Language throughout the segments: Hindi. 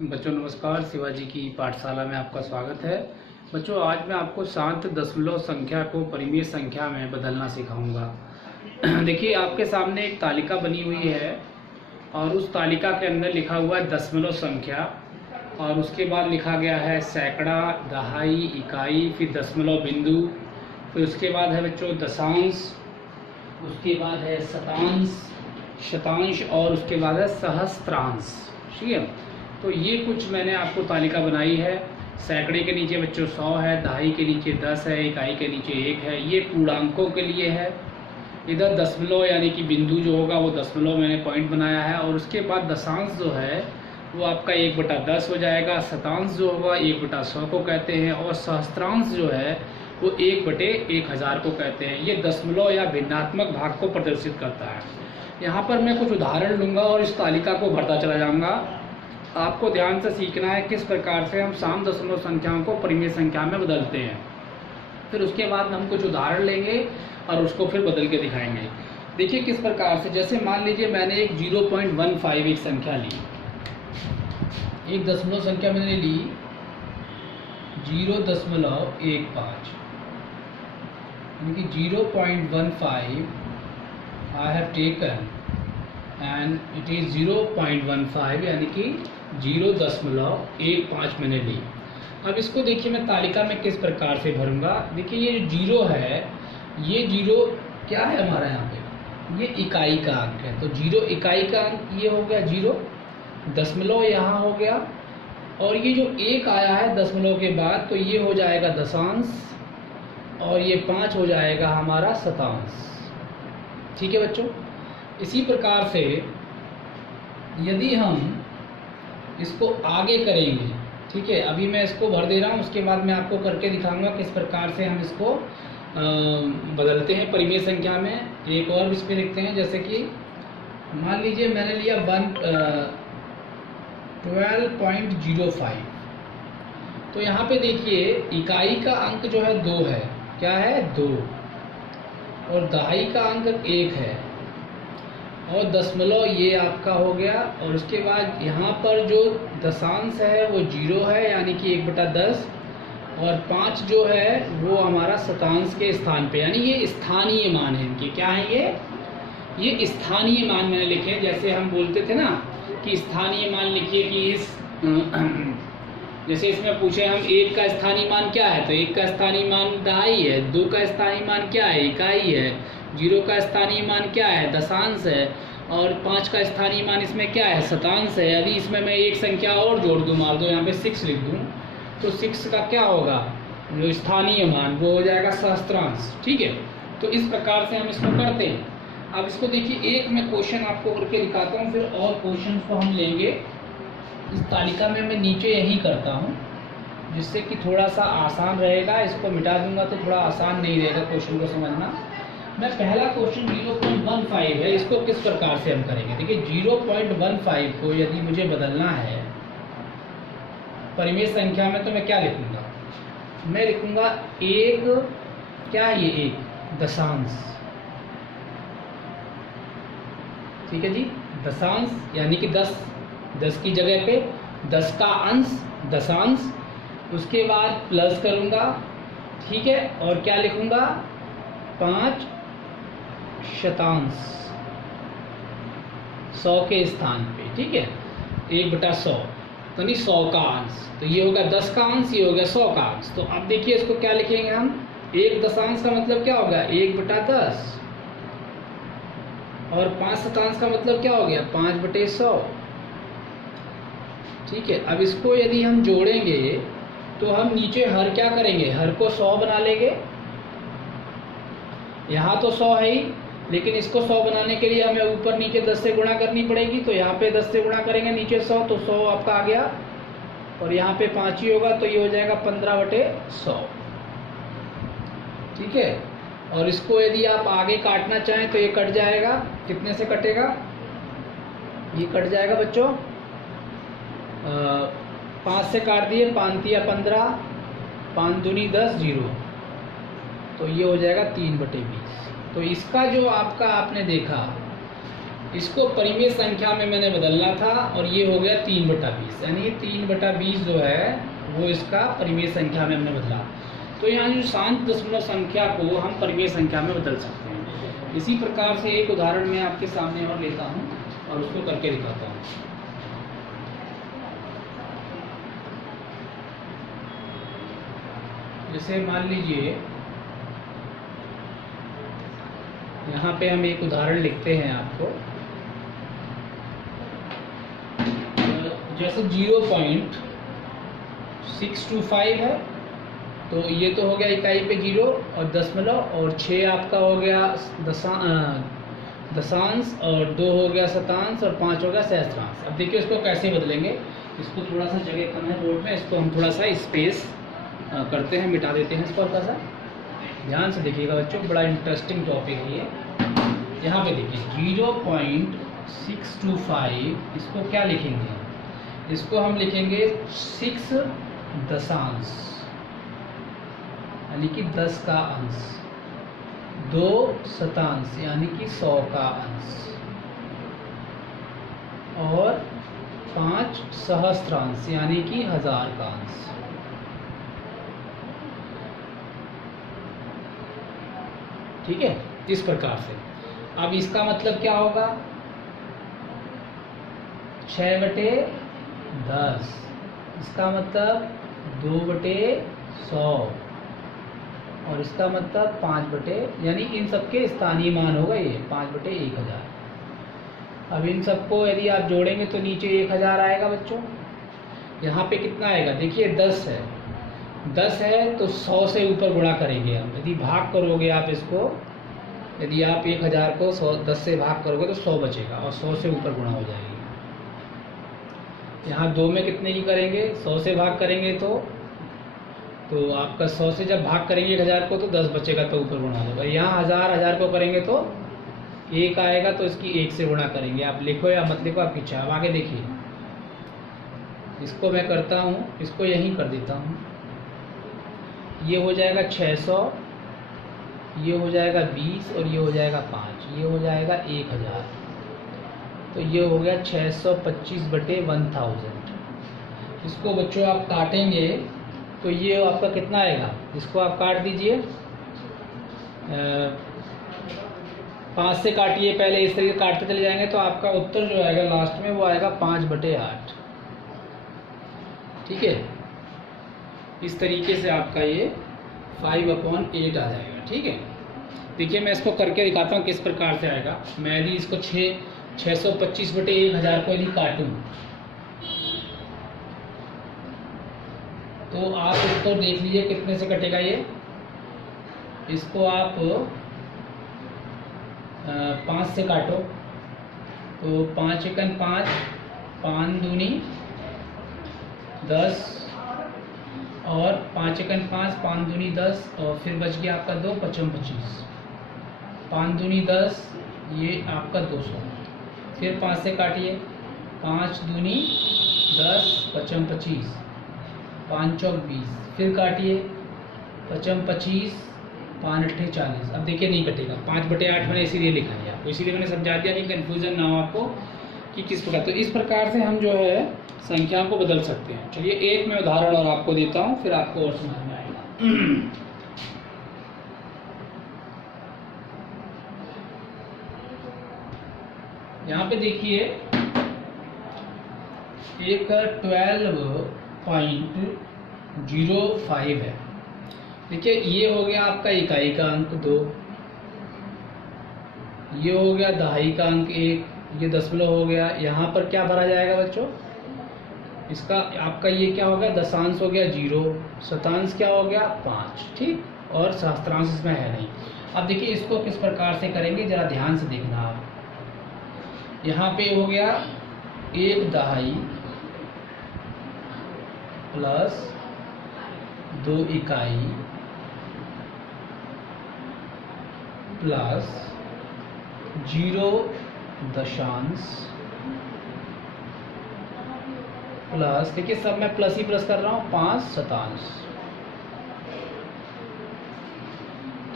बच्चों नमस्कार। शिवाजी की पाठशाला में आपका स्वागत है। बच्चों आज मैं आपको शांत दशमलव संख्या को परिमेय संख्या में बदलना सिखाऊंगा। देखिए आपके सामने एक तालिका बनी हुई है और उस तालिका के अंदर लिखा हुआ है दशमलव संख्या और उसके बाद लिखा गया है सैकड़ा, दहाई, इकाई, फिर दशमलव बिंदु, फिर उसके बाद है बच्चों दशांश, उसके बाद है शतांश, शतांश और उसके बाद है सहस्त्रांश। ठीक है, तो ये कुछ मैंने आपको तालिका बनाई है। सैकड़े के नीचे बच्चों 100 है, दहाई के नीचे 10 है, इकाई के नीचे 1 है। ये पूर्णांकों के लिए है। इधर दशमलव यानी कि बिंदु जो होगा वो दशमलव मैंने पॉइंट बनाया है और उसके बाद दशांश जो है वो आपका 1/10 हो जाएगा। शतांश जो होगा 1/100 को कहते हैं और सहस्त्रांश जो है वो 1/1000 को कहते हैं। ये दशमलव या भिन्नात्मक भाग को प्रदर्शित करता है। यहाँ पर मैं कुछ उदाहरण लूँगा और इस तालिका को भरता चला जाऊँगा। आपको ध्यान से सीखना है किस प्रकार से हम शांत दशमलव संख्याओं को परिमेय संख्या में बदलते हैं। फिर उसके बाद हम कुछ उदाहरण लेंगे और उसको फिर बदल के दिखाएंगे। देखिए किस प्रकार से, जैसे मान लीजिए मैंने एक 0.15 एक संख्या ली, एक दशमलव संख्या मैंने ली 0.15 यानी कि 0.15 I have taken and it is 0.15 यानी कि 0.15 मैंने ली। अब इसको देखिए मैं तालिका में किस प्रकार से भरूंगा। देखिए ये जो जीरो है, ये जीरो क्या है हमारा यहाँ पे, ये इकाई का अंक है। तो जीरो इकाई का अंक ये हो गया जीरो, दशमलव यहाँ हो गया और ये जो एक आया है दशमलव के बाद तो ये हो जाएगा दशांश और ये 5 हो जाएगा हमारा शतांश। ठीक है बच्चों, इसी प्रकार से यदि हम इसको आगे करेंगे, ठीक है, अभी मैं इसको भर दे रहा हूँ, उसके बाद मैं आपको करके दिखाऊंगा किस प्रकार से हम इसको बदलते हैं परिमेय संख्या में। एक और इसमें लिखते हैं, जैसे कि मान लीजिए मैंने लिया 12.05। तो यहाँ पे देखिए इकाई का अंक जो है 2 है, क्या है 2, और दहाई का अंक 1 है और दशमलव ये आपका हो गया। और उसके बाद यहाँ पर जो दशांश है वो 0 है यानी कि 1/10 और 5 जो है वो हमारा शतांश के स्थान पे, यानी ये स्थानीय मान है इनके। क्या है ये स्थानीय मान मैंने लिखे। जैसे हम बोलते थे ना कि स्थानीय मान लिखिए कि इस जैसे इसमें पूछे हम 1 का स्थानीय मान क्या है, तो 1 का स्थानीय मान दहाई है, 2 का स्थानीय मान क्या है, इकाई है, 0 का स्थानीय मान क्या है, दशांश है और 5 का स्थानीय मान इसमें क्या है, शतांश है। यदि इसमें मैं एक संख्या और जोड़ दूँ, मान दो यहाँ पे 6 लिख दूँ, तो 6 का क्या होगा, जो स्थानीय मान वो हो जाएगा सहस्त्रांश। ठीक है, तो इस प्रकार से हम इसको करते हैं। अब इसको देखिए एक मैं क्वेश्चन आपको करके दिखाता हूँ, फिर और क्वेश्चन को हम लेंगे। इस तालिका में मैं नीचे यही करता हूँ जिससे कि थोड़ा सा आसान रहेगा। इसको मिटा दूंगा तो थोड़ा आसान नहीं रहेगा क्वेश्चन को समझना। मैं पहला क्वेश्चन 0.15 है, इसको किस प्रकार से हम करेंगे। देखिए 0.15 को यदि मुझे बदलना है परिमेय संख्या में तो मैं क्या लिखूंगा, मैं लिखूंगा एक, क्या है ये, एक दशांश। ठीक है जी, दशांश यानी कि 10 की जगह पे 10 का अंश दशांश, उसके बाद प्लस करूंगा, ठीक है, और क्या लिखूंगा 5 शतांश 100 के स्थान पे। ठीक है, 1/100 तो नहीं 100 का अंश, तो ये होगा 10 का अंश, ये हो गया 100 का अंश। तो अब देखिए इसको क्या लिखेंगे हम, एक दशांश का मतलब क्या होगा 1/10 और 5 शतांश का मतलब क्या हो गया 5/100। ठीक है, अब इसको यदि हम जोड़ेंगे तो हम नीचे हर क्या करेंगे, हर को 100 बना लेंगे। यहाँ तो 100 है ही, लेकिन इसको 100 बनाने के लिए हमें ऊपर नीचे 10 से गुणा करनी पड़ेगी। तो यहाँ पे 10 से गुणा करेंगे, नीचे 100, तो 100 आपका आ गया और यहाँ पे 5 ही होगा तो ये हो जाएगा 15/100। ठीक है, और इसको यदि आप आगे काटना चाहें तो ये कट जाएगा। कितने से कटेगा, ये कट जाएगा बच्चों 5 से काट दिए, 5 या 15, 5 दूनी 10, 0, तो ये हो जाएगा 3/20। तो इसका जो आपका आपने देखा इसको परिमेय संख्या में मैंने बदलना था और ये हो गया 3/20, यानी 3/20 जो है वो इसका परिमेय संख्या में हमने बदला। तो यहाँ जो शांत दशमलव संख्या को हम परिमेय संख्या में बदल सकते हैं। इसी प्रकार से एक उदाहरण मैं आपके सामने और लेता हूँ और उसको करके दिखाता हूँ। जैसे मान लीजिए यहाँ पे हम एक उदाहरण लिखते हैं आपको, जैसे 0.625 है, तो ये तो हो गया इकाई पे 0 और दशमलव, और 6 आपका हो गया दशांश, और 2 हो गया शतांश, और 5 हो गया सहस्त्रांश। अब देखिए इसको कैसे बदलेंगे। इसको थोड़ा सा जगह कम है बोर्ड में, इसको हम थोड़ा सा स्पेस करते हैं, मिटा देते हैं इसको हल्का सा। ध्यान से देखिएगा बच्चों, बड़ा इंटरेस्टिंग टॉपिक है ये। यहाँ पे देखिए 0.625, इसको क्या लिखेंगे, इसको हम लिखेंगे 6 दशांश, यानी कि 10 का अंश, 2 शतांश यानी कि 100 का अंश, और 5 सहस्त्रांश यानी कि 1000 का अंश। ठीक है, इस प्रकार से। अब इसका मतलब क्या होगा, 6/10, इसका मतलब 2/100, और इसका मतलब 5 यानी इन सबके स्थानीय मान होगा ये 5/1000। अब इन सबको यदि आप जोड़ेंगे तो नीचे 1000 आएगा बच्चों। यहाँ पे कितना आएगा, देखिए 10 है, 10 है तो 100 से ऊपर गुणा करेंगे हम। यदि भाग करोगे आप इसको, यदि आप 1000 को 10 से भाग करोगे तो 100 बचेगा, और 100 से ऊपर गुणा हो जाएगी। यहाँ 2 में कितने की करेंगे, 100 से भाग करेंगे तो आपका 100 से जब भाग करेंगे 1000 को तो 10 बचेगा, तो ऊपर गुणा होगा। यहाँ 1000 को करेंगे तो 1 आएगा, तो इसकी 1 से गुणा करेंगे। आप लिखो या मत लिखो आपकी इच्छा। अब आगे देखिए, इसको मैं करता हूँ, इसको यहीं कर देता हूँ। ये हो जाएगा 600, ये हो जाएगा 20, और ये हो जाएगा 5, ये हो जाएगा 1000। तो ये हो गया 625/1000। इसको बच्चों आप काटेंगे तो ये आपका कितना आएगा, इसको आप काट दीजिए, 5 से काटिए पहले, इस तरीके काटते चले जाएंगे तो आपका उत्तर जो आएगा लास्ट में वो आएगा 5/8। ठीक है, इस तरीके से आपका ये 5/8 आ जाएगा। ठीक है, देखिए मैं इसको करके दिखाता हूँ किस प्रकार से आएगा। मैं यदि इसको 625/1000 को यदि काटूँ तो आप इसको देख लीजिए कितने से कटेगा ये। इसको आप 5 से काटो तो 5 × 5, 5 दूनी 10, और 5 × 5, 5 दूनी 10, और फिर बच गया आपका 2, 5 25, 5 दूनी 10, ये आपका 200। फिर 5 से काटिए, 5 दूनी 10, 5 25, 5 चौक 20, फिर काटिए, 5 25, 5 अट्ठे 40। अब देखिए नहीं कटेगा, 5/8 मैंने इसीलिए लिखा है आपको, इसीलिए मैंने समझा दिया, नहीं कन्फ्यूजन ना हो आपको कि किस प्रकार। तो इस प्रकार से हम जो है संख्याओं को बदल सकते हैं। चलिए एक मैं उदाहरण और आपको देता हूँ, फिर आपको और समझ में आएगा। यहाँ पे देखिए एक 12.05 है। देखिए ये हो गया आपका इकाई का अंक 2, ये हो गया दहाई का अंक 1, ये दशमलव हो गया। यहाँ पर क्या भरा जाएगा बच्चों, इसका आपका ये क्या हो गया, दशांश हो गया 0, शतांश क्या हो गया 5। ठीक, और सहस्त्रांश इसमें है नहीं। अब देखिए इसको किस प्रकार से करेंगे, जरा ध्यान से देखना आप। यहाँ पे हो गया 1 दहाई प्लस 2 इकाई प्लस 0 दशांश प्लस, देखिए सब मैं प्लस ही प्लस कर रहा हूँ, 5 शतांश।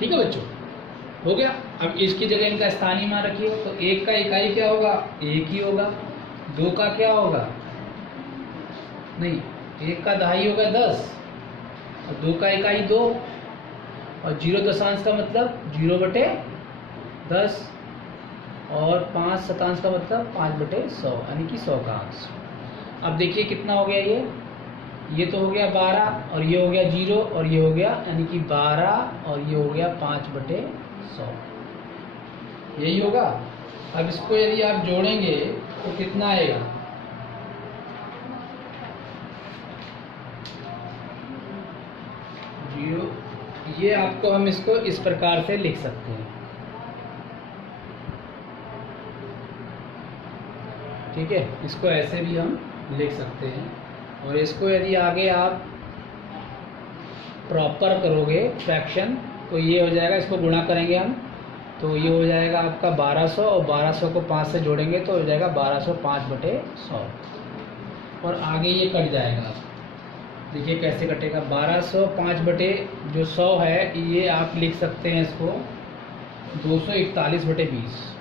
ठीक है बच्चों, हो गया। अब इसकी जगह इनका स्थानीय मान रखिए, तो 1 का इकाई क्या होगा, 1 ही होगा। 2 का क्या होगा, नहीं, 1 का दहाई होगा 10, और 2 का इकाई 2, और 0 दशांश का मतलब 0/10, और 5 शतांश का मतलब 5/100, यानी कि 100 का अंश। अब देखिए कितना हो गया, ये तो हो गया 12, और ये हो गया 0, और ये हो गया यानी कि 12, और ये हो गया 5/100, यही होगा। अब इसको यदि आप जोड़ेंगे तो कितना आएगा, ये आपको हम इसको इस प्रकार से लिख सकते हैं, ठीक है। इसको ऐसे भी हम लिख सकते हैं, और इसको यदि आगे आप प्रॉपर करोगे फ्रैक्शन तो ये हो जाएगा, इसको गुणा करेंगे हम तो ये हो जाएगा आपका 1200, और 1200 को 5 से जोड़ेंगे तो हो जाएगा 1205/100, और आगे ये कट जाएगा। देखिए कैसे कटेगा, 1205/100 है, ये आप लिख सकते हैं इसको 241/20।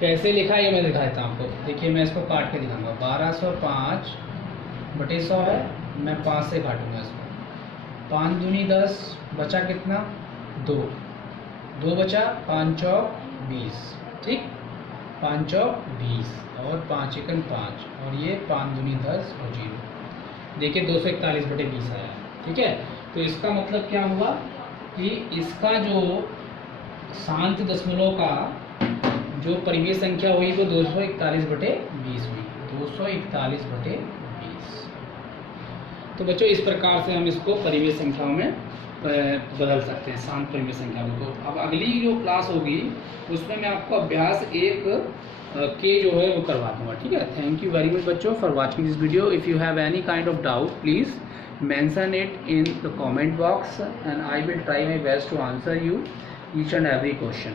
कैसे लिखा ये मैं दिखाता हूँ आपको। देखिए मैं इसको काट के दिखाऊंगा, 1205/100 है, मैं 5 से काटूंगा इसको, 5 दूनी 10, बचा कितना 2, 2 बचा, 5 चौक 20, ठीक, 5 चौक 20, और 5 एकन 5, और ये 5 दूनी 10 और 0। देखिए 241/20 आया, ठीक है। तो इसका मतलब क्या हुआ कि इसका जो शांत दशमलव का जो परिमेय संख्या हुई वो 241/20 हुई, 241/20। तो बच्चों इस प्रकार से हम इसको परिमेय संख्याओं में बदल सकते हैं, शांत परिमेय संख्या में। तो अब अगली जो क्लास होगी उसमें मैं आपको अभ्यास 1 के जो है वो करवा दूंगा, ठीक है। थैंक यू वेरी मच बच्चों for watching this video. If you have any kind of doubt please mention it in the comment box and I will try my best to answer you each and every question.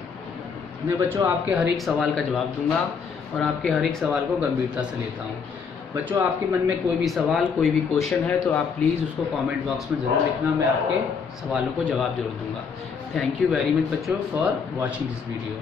मैं बच्चों आपके हर एक सवाल का जवाब दूंगा और आपके हर एक सवाल को गंभीरता से लेता हूँ। बच्चों आपके मन में कोई भी सवाल, कोई भी क्वेश्चन है तो आप प्लीज़ उसको कमेंट बॉक्स में ज़रूर लिखना, मैं आपके सवालों को जवाब जरूर दूंगा। थैंक यू वेरी मच बच्चों फॉर वॉचिंग दिस वीडियो।